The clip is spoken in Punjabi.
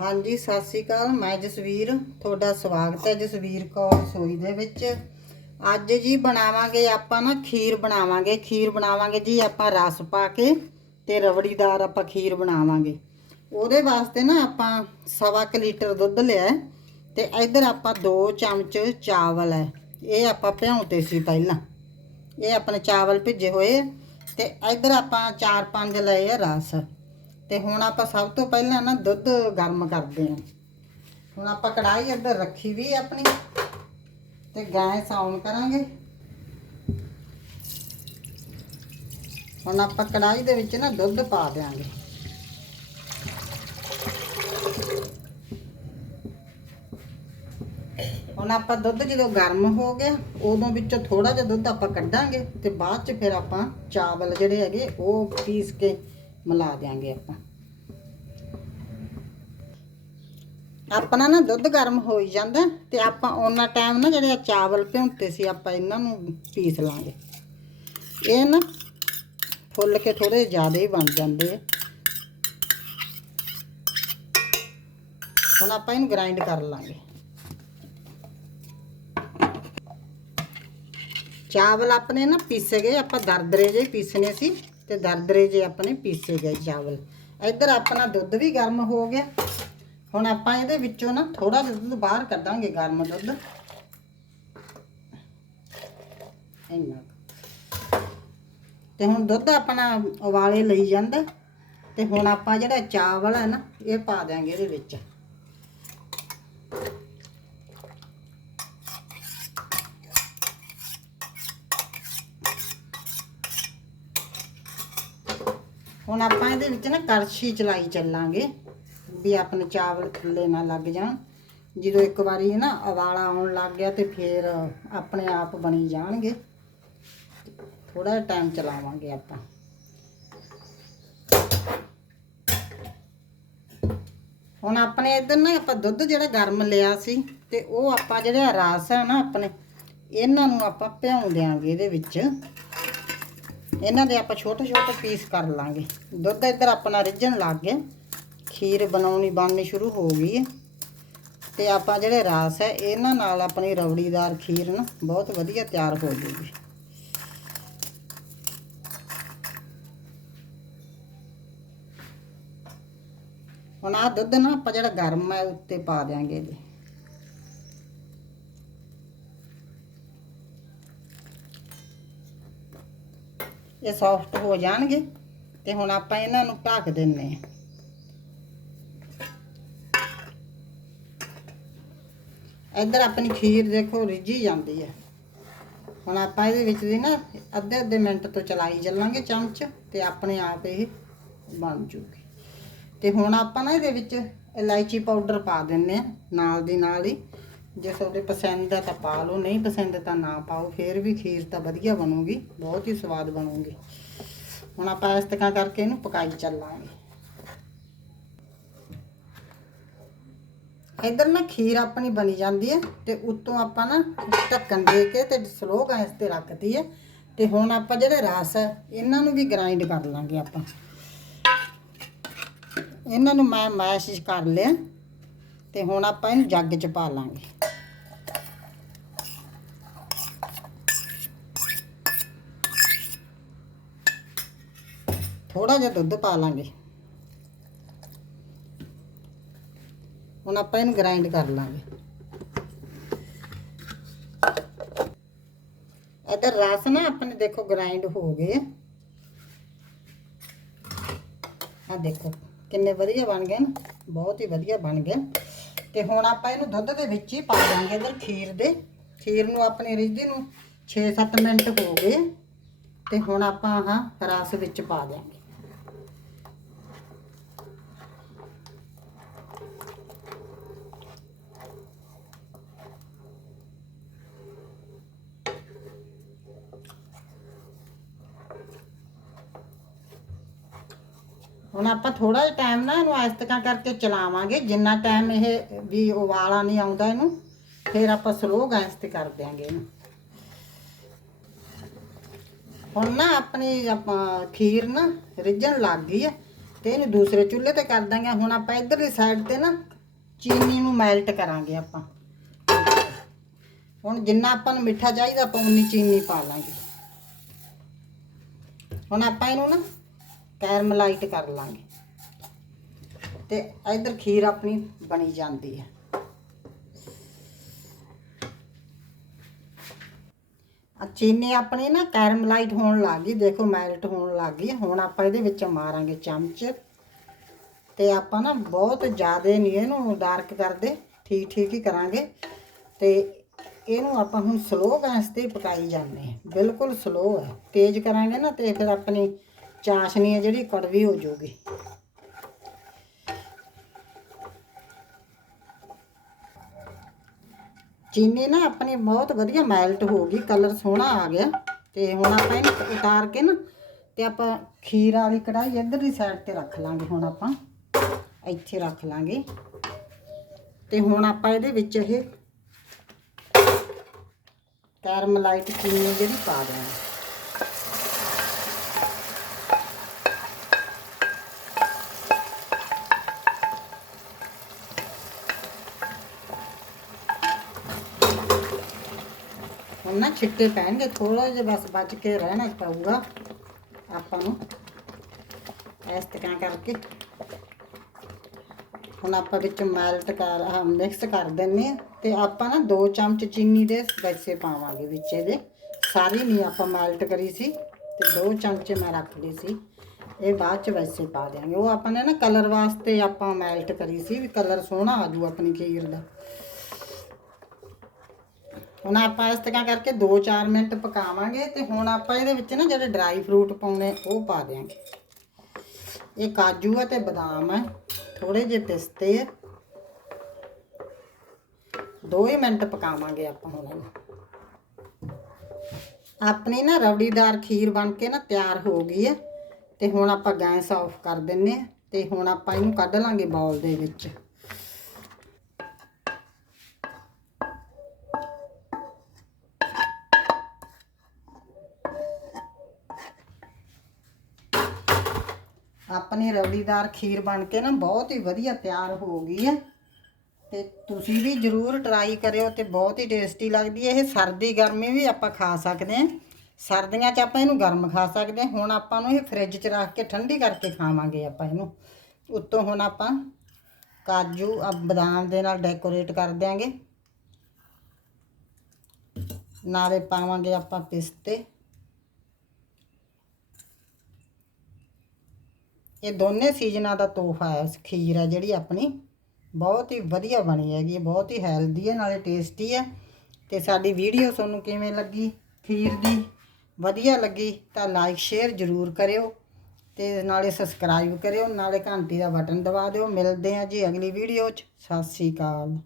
ਹਾਂਜੀ, ਸਤਿ ਸ੍ਰੀ ਅਕਾਲ। ਮੈਂ ਜਸਵੀਰ, ਤੁਹਾਡਾ ਸਵਾਗਤ ਹੈ ਜਸਵੀਰ ਕੌਰ ਸੋਈ ਦੇ ਵਿੱਚ। ਅੱਜ ਜੀ ਬਣਾਵਾਂਗੇ ਆਪਾਂ ਨਾ ਖੀਰ ਬਣਾਵਾਂਗੇ। ਖੀਰ ਬਣਾਵਾਂਗੇ ਜੀ ਆਪਾਂ ਰਸ ਪਾ ਕੇ ਤੇ ਰਵੜੀਦਾਰ ਆਪਾਂ ਖੀਰ ਬਣਾਵਾਂਗੇ। ਉਹਦੇ ਵਾਸਤੇ ਨਾ ਆਪਾਂ ਸਵਾ ਕੁ ਲੀਟਰ ਦੁੱਧ ਲਿਆ ਹੈ ਤੇ ਇੱਧਰ ਆਪਾਂ 2 ਚਮਚ ਚਾਵਲ ਹੈ। ਇਹ ਆਪਾਂ ਭਿਉਂਤੇ ਸੀ ਪਹਿਲਾਂ। ਇਹ ਆਪਣੇ ਚਾਵਲ ਭਿੱਜੇ ਹੋਏ ਆ ਤੇ ਇੱਧਰ ਆਪਾਂ 4-5 ਲਏ ਆ ਰਸ। ਤੇ ਹੁਣ ਆਪਾਂ ਸਭ ਤੋਂ ਪਹਿਲਾਂ ਨਾ ਦੁੱਧ ਗਰਮ ਕਰਦੇ ਹਾਂ। ਹੁਣ ਆਪਾਂ ਕੜਾਈ ਇੱਧਰ ਰੱਖੀ ਵੀ ਆਪਣੀ, ਤੇ ਗੈਸ ਆਨ ਕਰਾਂਗੇ। ਹੁਣ ਆਪਾਂ ਕੜਾਈ ਦੇ ਵਿੱਚ ਨਾ ਦੁੱਧ ਪਾ ਦਿਆਂਗੇ। ਹੁਣ ਆਪਾਂ ਦੁੱਧ ਜਦੋਂ ਗਰਮ ਹੋ ਗਿਆ, ਉਦੋਂ ਵਿੱਚੋਂ ਥੋੜਾ ਜਿਹਾ ਦੁੱਧ ਆਪਾਂ ਕੱਢਾਂਗੇ ਤੇ ਬਾਅਦ ਚ ਫਿਰ ਆਪਾਂ ਚਾਵਲ ਜਿਹੜੇ ਹੈਗੇ ਉਹ ਪੀਸ ਕੇ ਮਿਲਾ ਦਿਆਂਗੇ ਆਪਾਂ। ਆਪਣਾ ਨਾ ਦੁੱਧ ਗਰਮ ਹੋਈ ਜਾਂਦਾ ਤੇ ਆਪਾਂ ਉਹਨਾਂ ਟਾਈਮ ਨਾ ਜਿਹੜੇ ਚਾਵਲ ਭਿਉਂਤੇ ਸੀ ਆਪਾਂ ਇਹਨਾਂ ਨੂੰ ਪੀਸ ਲਾਂਗੇ। ਇਹ ਨਾ ਫੁੱਲ ਕੇ ਥੋੜੇ ਜ਼ਿਆਦਾ ਹੀ ਬਣ ਜਾਂਦੇ ਆ। ਹੁਣ ਆਪਾਂ ਇਹਨੂੰ ਗ੍ਰਾਈਂਡ ਕਰ ਲਾਂਗੇ। ਚਾਵਲ ਆਪਣੇ ਨਾ ਪੀਸੇ ਗਏ, ਆਪਾਂ ਦਰਦਰੇ ਜਿਹੇ ਪੀਸਣੇ ਸੀ। ਤੇ ਦਰਦਰੇ ਜੇ ਆਪਣੇ ਪੀਸੇ ਗਏ ਚਾਵਲ। ਇੱਧਰ ਆਪਣਾ ਦੁੱਧ ਵੀ ਗਰਮ ਹੋ ਗਿਆ। ਹੁਣ ਆਪਾਂ ਇਹਦੇ ਵਿੱਚੋਂ ਨਾ ਥੋੜਾ ਜਿਹਾ ਦੁੱਧ ਬਾਹਰ ਕੱਢਾਂਗੇ ਗਰਮ ਦੁੱਧ। ਇੰਨਾ ਕੁ। ਤੇ ਹੁਣ ਦੁੱਧ ਆਪਣਾ ਉਬਾਲੇ ਲਈ ਜਾਂਦਾ। ਤੇ ਹੁਣ ਆਪਾਂ ਜਿਹੜਾ ਚਾਵਲ ਹੈ ਨਾ, ਇਹ ਪਾ ਦਿਆਂਗੇ ਇਹਦੇ ਵਿੱਚ। ਹੁਣ ਆਪਾਂ ਇਹਦੇ ਵਿੱਚ ਨਾ ਕੜਛੀ ਚਲਾਈ ਚੱਲਾਂਗੇ, ਵੀ ਆਪਣੇ ਚਾਵਲ ਥੱਲੇ ਨਾ ਲੱਗ ਜਾਣ। ਜਦੋਂ ਇੱਕ ਵਾਰੀ ਨਾ ਉਬਾਲਾ ਆਉਣ ਲੱਗ ਗਿਆ ਤੇ ਫਿਰ ਆਪਣੇ ਆਪ ਬਣੀ ਜਾਣਗੇ। ਥੋੜਾ ਟਾਈਮ ਚਲਾਵਾਂਗੇ ਆਪਾਂ। ਹੁਣ ਆਪਣੇ ਇੱਧਰ ਨਾ ਆਪਾਂ ਦੁੱਧ ਜਿਹੜਾ ਗਰਮ ਲਿਆ ਸੀ ਤੇ ਉਹ ਆਪਾਂ ਜਿਹੜਾ ਰਸ ਹੈ ਨਾ ਆਪਣੇ, ਇਹਨਾਂ ਨੂੰ ਆਪਾਂ ਭਿਉਂ ਦਿਆਂਗੇ ਇਹਦੇ ਵਿੱਚ। ਇਹਨਾਂ ਦੇ ਆਪਾਂ ਛੋਟੇ ਛੋਟੇ ਪੀਸ ਕਰ ਲਾਂਗੇ। ਦੁੱਧ ਇੱਧਰ ਆਪਣਾ ਰਿੱਝਣ ਲੱਗ ਗਿਆ। ਖੀਰ ਬਣਾਉਣੀ ਬਣਨੀ ਸ਼ੁਰੂ ਹੋ ਗਈ ਹੈ। ਤੇ ਆਪਾਂ ਜਿਹੜੇ ਰਾਸ ਹੈ, ਇਹਨਾਂ ਨਾਲ ਆਪਣੀ ਰਵੜੀਦਾਰ ਖੀਰ ਨਾ ਬਹੁਤ ਵਧੀਆ ਤਿਆਰ ਹੋ ਜੂਗੀ। ਹੁਣ ਆ ਦੁੱਧ ਨਾ ਆਪਾਂ ਜਿਹੜਾ ਗਰਮ ਹੈ, ਉੱਤੇ ਪਾ ਦਿਆਂਗੇ ਇਹਦੇ। ਇਹ ਸੌਫਟ ਹੋ ਜਾਣਗੇ ਤੇ ਹੁਣ ਆਪਾਂ ਇਹਨਾਂ ਨੂੰ ਢੱਕ ਦਿੰਨੇ ਆ ਇੱਧਰ ਆਪਣੀ ਖੀਰ ਦੇਖੋ ਰਿੱਝੀ ਜਾਂਦੀ ਹੈ। ਹੁਣ ਆਪਾਂ ਇਹਦੇ ਵਿੱਚ ਦੀ ਨਾ ਅੱਧੇ ਅੱਧੇ ਮਿੰਟ ਤੋਂ ਚਲਾਈ ਚੱਲਾਂਗੇ ਚਮਚ ਤੇ ਆਪਣੇ ਆਪ ਇਹ ਬਣ ਜੂਗੀ। ਤੇ ਹੁਣ ਆਪਾਂ ਨਾ ਇਹਦੇ ਵਿੱਚ ਇਲਾਇਚੀ ਪਾਊਡਰ ਪਾ ਦਿੰਨੇ ਆ ਨਾਲ ਦੀ ਨਾਲ ਹੀ। ਜੇ ਤੁਹਾਡੇ ਪਸੰਦ ਹੈ ਤਾਂ ਪਾ ਲਓ, ਨਹੀਂ ਪਸੰਦ ਤਾਂ ਨਾ ਪਾਓ, ਫੇਰ ਵੀ ਖੀਰ ਤਾਂ ਵਧੀਆ ਬਣੂਗੀ, ਬਹੁਤ ਹੀ ਸਵਾਦ ਬਣੂਗੀ। ਹੁਣ ਆਪਾਂ ਇਸ ਤਰ੍ਹਾਂ ਕਰਕੇ ਇਹਨੂੰ ਪਕਾਈ ਚੱਲਾਂਗੇ। ਇਧਰ ਨਾ ਖੀਰ ਆਪਣੀ ਬਣੀ ਜਾਂਦੀ ਹੈ ਤੇ ਉੱਤੋਂ ਆਪਾਂ ਨਾ ਢੱਕਣ ਦੇ ਕੇ ਤੇ ਸਲੋ ਗੈਸ ਤੇ ਰੱਖਦੀ ਹੈ। ਤੇ ਹੁਣ ਆਪਾਂ ਜਿਹੜੇ ਰਸ ਹੈ, ਇਹਨਾਂ ਨੂੰ ਵੀ ਗ੍ਰਾਈਂਡ ਕਰ ਲਾਂਗੇ ਆਪਾਂ। ਇਹਨਾਂ ਨੂੰ ਮੈਂ ਮੈਸ਼ ਕਰ ਲਿਆ। ਤੇ ਹੁਣ ਆਪਾਂ ਇਹਨੂੰ ਜੱਗ 'ਚ ਪਾ ਲਾਂਗੇ। ਥੋੜਾ ਜਿਹਾ ਦੁੱਧ ਪਾ ਲਾਂਗੇ। ਹੁਣ ਆਪਾਂ ਇਹਨੂੰ ਗ੍ਰਾਈਂਡ ਕਰ ਲਾਂਗੇ। ਇਧਰ ਰਸ ਨਾ ਆਪਣੇ ਦੇਖੋ ਗ੍ਰਾਈਂਡ ਹੋ ਗਏ ਆ। ਦੇਖੋ, ਕਿੰਨੇ ਵਧੀਆ ਬਣ ਗਏ ਨਾ, ਬਹੁਤ ਹੀ ਵਧੀਆ ਬਣ ਗਏ ਤੇ ਹੁਣ ਆਪਾਂ ਇਹਨੂੰ ਦੁੱਧ ਦੇ ਵਿੱਚ ਹੀ ਪਾ ਦਾਂਗੇ ਇਧਰ ਖੀਰ ਦੇ। ਖੀਰ ਨੂੰ ਆਪਣੇ ਰਿੱਝਦੀ ਨੂੰ 6-7 ਮਿੰਟ ਹੋ ਗਏ। ਤੇ ਹੁਣ ਆਪਾਂ ਆਹ ਰਸ ਵਿੱਚ ਪਾ ਦਿਆਂਗੇ। ਹੁਣ ਆਪਾਂ ਥੋੜਾ ਜਿਹਾ ਟਾਈਮ ਨਾ ਇਹਨੂੰ ਇਸ ਕਰਕੇ ਚਲਾਵਾਂਗੇ, ਜਿੰਨਾ ਟਾਈਮ ਇਹ ਵੀ ਉਬਾਲਾ ਨਹੀਂ ਆਉਂਦਾ ਇਹਨੂੰ, ਫਿਰ ਆਪਾਂ ਸਲੋ ਗੈਸ ਤੇ ਕਰ ਦਿਆਂਗੇ ਇਹਨੂੰ। ਹੁਣ ਨਾ ਆਪਣੀ ਆਪਾਂ ਖੀਰ ਨਾ ਰਿੱਝਣ ਲੱਗ ਗਈ ਹੈ ਤੇ ਇਹਨੂੰ ਦੂਸਰੇ ਚੁੱਲ੍ਹੇ ਤੇ ਕਰ ਦਾਂਗੇ ਹੁਣ ਆਪਾਂ ਇਧਰਲੀ ਸਾਈਡ ਤੇ ਨਾ ਚੀਨੀ ਨੂੰ ਮੈਲਟ ਕਰਾਂਗੇ ਆਪਾਂ। ਹੁਣ ਜਿੰਨਾ ਆਪਾਂ ਨੂੰ ਮਿੱਠਾ ਚਾਹੀਦਾ, ਆਪਾਂ ਉਨੀ ਚੀਨੀ ਪਾ ਲਾਂਗੇ। ਹੁਣ ਆਪਾਂ ਇਹਨੂੰ ਨਾ ਕੈਰਮਲਾਈਟ ਕਰ ਲਾਂਗੇ। ਤੇ ਇਧਰ ਖੀਰ ਆਪਣੀ ਬਣੀ ਜਾਂਦੀ ਹੈ। ਚੀਨੀ ਆਪਣੀ ਨਾ ਕੈਰਮਲਾਈਟ ਹੋਣ ਲੱਗ ਗਈ, ਦੇਖੋ ਮੈਲਟ ਹੋਣ ਲੱਗ ਗਈ ਹੁਣ ਆਪਾਂ ਇਹਦੇ ਵਿੱਚ ਮਾਰਾਂਗੇ ਚਮਚ। ਤੇ ਆਪਾਂ ਨਾ ਬਹੁਤ ਜ਼ਿਆਦਾ ਨਹੀਂ ਇਹਨੂੰ ਡਾਰਕ ਕਰਦੇ, ਠੀਕ ਠੀਕ ਹੀ ਕਰਾਂਗੇ। ਤੇ ਇਹਨੂੰ ਆਪਾਂ ਹੁਣ ਸਲੋ ਗੈਸ ਤੇ ਪਕਾਈ ਜਾਂਦੇ ਹਾਂ। ਬਿਲਕੁਲ ਸਲੋ ਹੈ। ਤੇਜ਼ ਕਰਾਂਗੇ ਨਾ ਤੇ ਫਿਰ ਆਪਣੀ ਚਾਸ਼ਨੀ ਹੈ ਜਿਹੜੀ ਕੜਵੀ ਹੋ ਜਾਊਗੀ ਚੀਨੀ ਨਾ ਆਪਣੀ ਬਹੁਤ ਵਧੀਆ ਮੈਲਟ ਹੋ ਗਈ, ਕਲਰ ਸੋਹਣਾ ਆ ਗਿਆ। ਤੇ ਹੁਣ ਆਪਾਂ ਇਹਨੂੰ ਉਤਾਰ ਕੇ ਨਾ ਤੇ ਆਪਾਂ ਖੀਰ ਵਾਲੀ ਕੜਾਈ ਇੱਧਰ ਦੀ ਸਾਈਡ ਤੇ ਰੱਖ ਲਾਂਗੇ ਹੁਣ ਆਪਾਂ। ਇੱਥੇ ਰੱਖ ਲਾਂਗੇ। ਤੇ ਹੁਣ ਆਪਾਂ ਇਹਦੇ ਵਿੱਚ ਇਹ ਕੈਰਮਲਾਈਟ ਚੀਨੀ ਜਿਹੜੀ ਪਾ ਦੇਣਾ। ਹੁਣ ਨਾ ਛਿੱਟੇ ਪੈਣਗੇ ਥੋੜਾ ਜਿਹਾ ਬਸ ਬਚ ਕੇ ਰਹਿਣਾ ਪਊਗਾ ਆਪਾਂ ਨੂੰ, ਇਸ ਤਰ੍ਹਾਂ ਕਰਕੇ। ਹੁਣ ਆਪਾਂ ਵਿੱਚ ਮੈਲਟ ਕਰ, ਆਹ ਮਿਕਸ ਕਰ ਦਿੰਨੇ ਆ ਤੇ ਆਪਾਂ ਨਾ 2 ਚਮਚ ਚੀਨੀ ਦੇ ਵੈਸੇ ਪਾਵਾਂਗੇ ਵਿੱਚ ਇਹਦੇ। ਸਾਰੀ ਨਹੀਂ ਆਪਾਂ ਮੈਲਟ ਕਰੀ ਸੀ ਤੇ 2 ਚਮਚ ਮੈਂ ਰੱਖ ਲਈ ਸੀ। ਇਹ ਬਾਅਦ ਚ ਵੈਸੇ ਪਾ ਦੇਣਗੇ ਉਹ ਆਪਾਂ ਨੇ ਨਾ ਕਲਰ ਵਾਸਤੇ ਆਪਾਂ ਮੈਲਟ ਕਰੀ ਸੀ ਵੀ ਕਲਰ ਸੋਹਣਾ ਆ ਜੂ ਆਪਣੀ ਖੀਰ ਦਾ। ਹੁਣ ਆਪਾਂ ਇਸ ਤਰ੍ਹਾਂ ਕਰਕੇ 2-4 ਮਿੰਟ ਪਕਾਵਾਂਗੇ ਤੇ ਹੁਣ ਆਪਾਂ ਇਹਦੇ ਵਿੱਚ ਨਾ ਜਿਹੜੇ ਡਰਾਈ ਫਰੂਟ ਪਾਉਣੇ, ਉਹ ਪਾ ਦਿਆਂਗੇ। ਇਹ ਕਾਜੂ ਹੈ ਤੇ ਬਦਾਮ ਹੈ ਥੋੜੇ ਜਿਹੇ ਪਿਸਤੇ ਹੈ 2 ਹੀ ਮਿੰਟ ਪਕਾਵਾਂਗੇ ਆਪਾਂ ਹੁਣ ਇਹਨੂੰ। ਆਪਣੀ ਨਾ ਰਵੜੀਦਾਰ ਖੀਰ ਬਣ ਕੇ ਨਾ ਤਿਆਰ ਹੋ ਗਈ ਹੈ ਤੇ ਹੁਣ ਆਪਾਂ ਗੈਸ ਆਫ ਕਰ ਦਿੰਨੇ ਆ, ਤੇ ਹੁਣ ਆਪਾਂ ਇਹਨੂੰ ਕੱਢ ਲਾਂਗੇ ਬਾਉਲ ਦੇ ਵਿੱਚ। ਆਪਣੀ ਰਵੜੀਦਾਰ ਖੀਰ ਬਣ ਕੇ ਨਾ ਬਹੁਤ ਹੀ ਵਧੀਆ ਤਿਆਰ ਹੋ ਗਈ ਹੈ। ਤੇ ਤੁਸੀਂ ਵੀ ਜਰੂਰ ਟਰਾਈ ਕਰਿਓ ਤੇ ਬਹੁਤ ਹੀ ਟੇਸਟੀ ਲੱਗਦੀ ਹੈ। ਇਹ ਸਰਦੀ ਗਰਮੀ ਵੀ ਆਪਾਂ ਖਾ ਸਕਦੇ ਹਾਂ। ਸਰਦੀਆਂ 'ਚ ਆਪਾਂ ਇਹਨੂੰ ਗਰਮ ਖਾ ਸਕਦੇ ਹਾਂ। ਹੁਣ ਆਪਾਂ ਨੂੰ ਇਹ ਫ੍ਰਿਜ 'ਚ ਰੱਖ ਕੇ ਠੰਡੀ ਕਰਕੇ ਖਾਵਾਂਗੇ ਆਪਾਂ ਇਹਨੂੰ। ਉੱਤੋਂ ਹੁਣ ਆਪਾਂ ਕਾਜੂ ਆ ਬਦਾਮ ਦੇ ਨਾਲ ਡੈਕੋਰੇਟ ਕਰ ਦਿਆਂਗੇ। ਨਾਲੇ ਪਾਵਾਂਗੇ ਆਪਾਂ ਪਿਸਤੇ। ਇਹ ਦੋਨੇ ਸੀਜ਼ਨਾਂ ਦਾ ਤੋਹਫਾ ਹੈ ਖੀਰ ਹੈ ਜਿਹੜੀ ਆਪਣੀ। ਬਹੁਤ ਹੀ ਵਧੀਆ ਬਣੀ ਹੈਗੀ ਹੈ, ਬਹੁਤ ਹੀ ਹੈਲਦੀ ਹੈ ਨਾਲੇ ਟੇਸਟੀ ਹੈ। ਤੇ ਸਾਡੀ ਵੀਡੀਓ ਤੁਹਾਨੂੰ ਕਿਵੇਂ ਲੱਗੀ ਖੀਰ ਦੀ ਵਧੀਆ ਲੱਗੀ ਤਾਂ ਲਾਈਕ ਸ਼ੇਅਰ ਜ਼ਰੂਰ ਕਰਿਓ ਤੇ ਨਾਲੇ ਸਬਸਕ੍ਰਾਈਬ ਕਰਿਓ ਨਾਲੇ ਘੰਟੀ ਦਾ ਬਟਨ ਦਬਾ ਦਿਓ। ਮਿਲਦੇ ਹਾਂ ਜੀ ਅਗਲੀ ਵੀਡੀਓ 'ਚ। ਸਤਿ ਸ੍ਰੀ ਅਕਾਲ।